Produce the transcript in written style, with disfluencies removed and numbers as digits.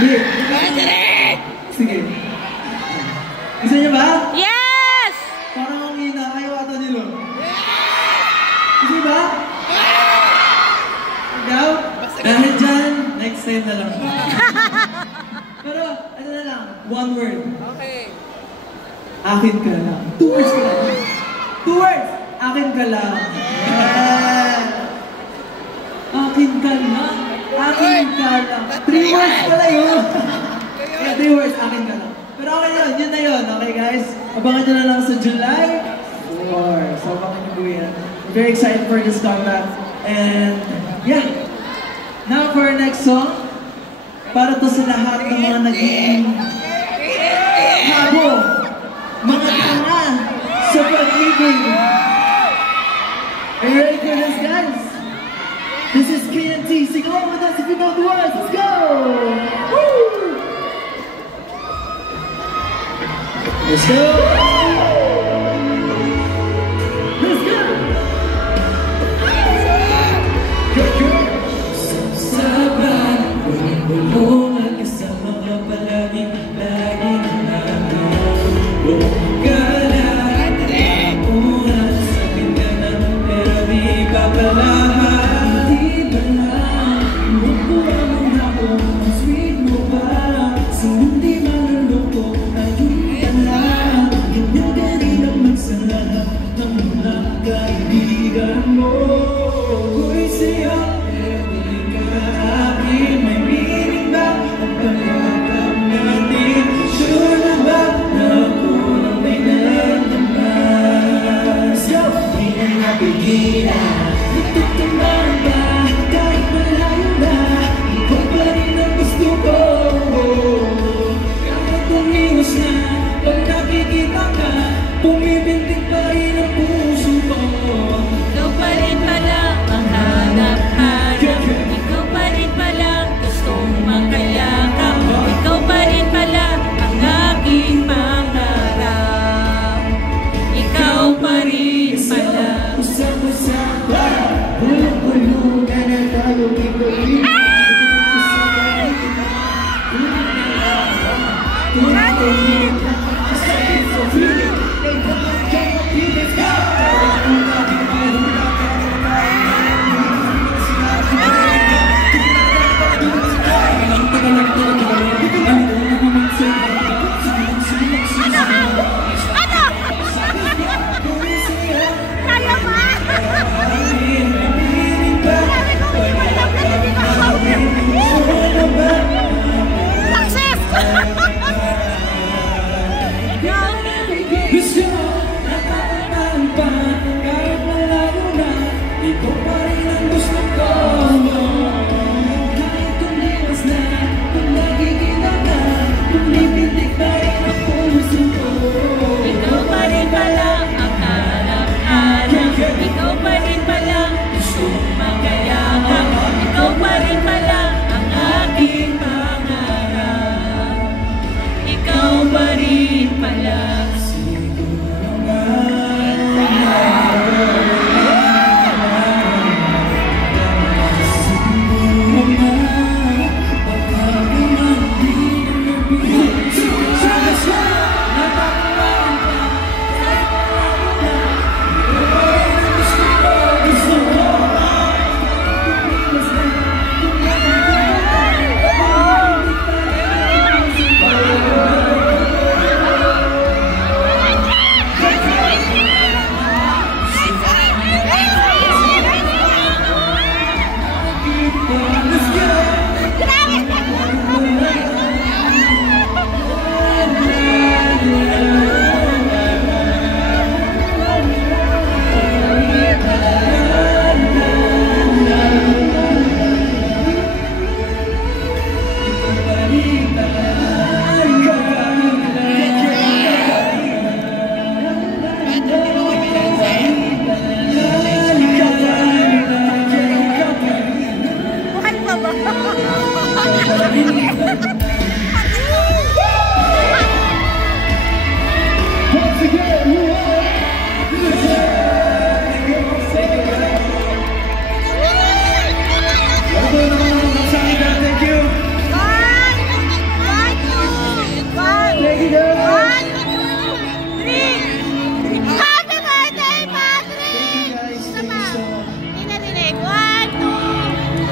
Hindi. Sige. Gusto niyo ba? Yes! Parang ang hina. Ayaw ata nilo. Gusto niyo ba? Ikaw? Dahil dyan, next time na lang. Pero, ano na lang, one word. Okay. Akin ka lang. 2 words ka lang. 2 words! Akin ka lang. Yeah. Akin ka lang. Akin ka lang. 3 words pala yun. Yeah, 3 words, akin ka lang. Pero okay yun, yun na yun. Okay guys? Abangan nyo na lang sa July 4. So abangan nyo po yan. I'm very excited for this comeback. And yeah. Now for our next song. Para to sa lahat ng mga naging habo. Mga tanga sa pag-ibig. Are you ready for this, guys? This is KNT. Sing along with us if you know the words. Let's go! Woo! Let's go! Let's go! Good girl! Sabay, bulungan ka sa mga palaging laging namin. Bukalan, unan, sabi ka naman pero di papalahan. Di ba lang, inukuha mo na ako, ang sweet mo ba? Sumundi maluloko, ayun ka lang. Ganyan ka rin naman sa lahat ng mga kaibigan mo. Ako'y sa'yo, pero di ka akin. May meaning ba ang pagkakap natin? Sure na ba na ako ang may naramdaman? So, di na napigilan. Natutunan ba kahit malayo na? Ikaw pa rin ang gusto ko. Kahit tumingos na, pag nakikita ka, bumibintig pa rin ang puso ko. Ikaw pa rin pala ang hanap-hanap. Ikaw pa rin pala gustong makayakap. Ikaw pa rin pala ang aking pangarap. Ikaw pa rin pala. Usap-usapa, bulong-bulungan na tayo iba-iba. Usap-usapa,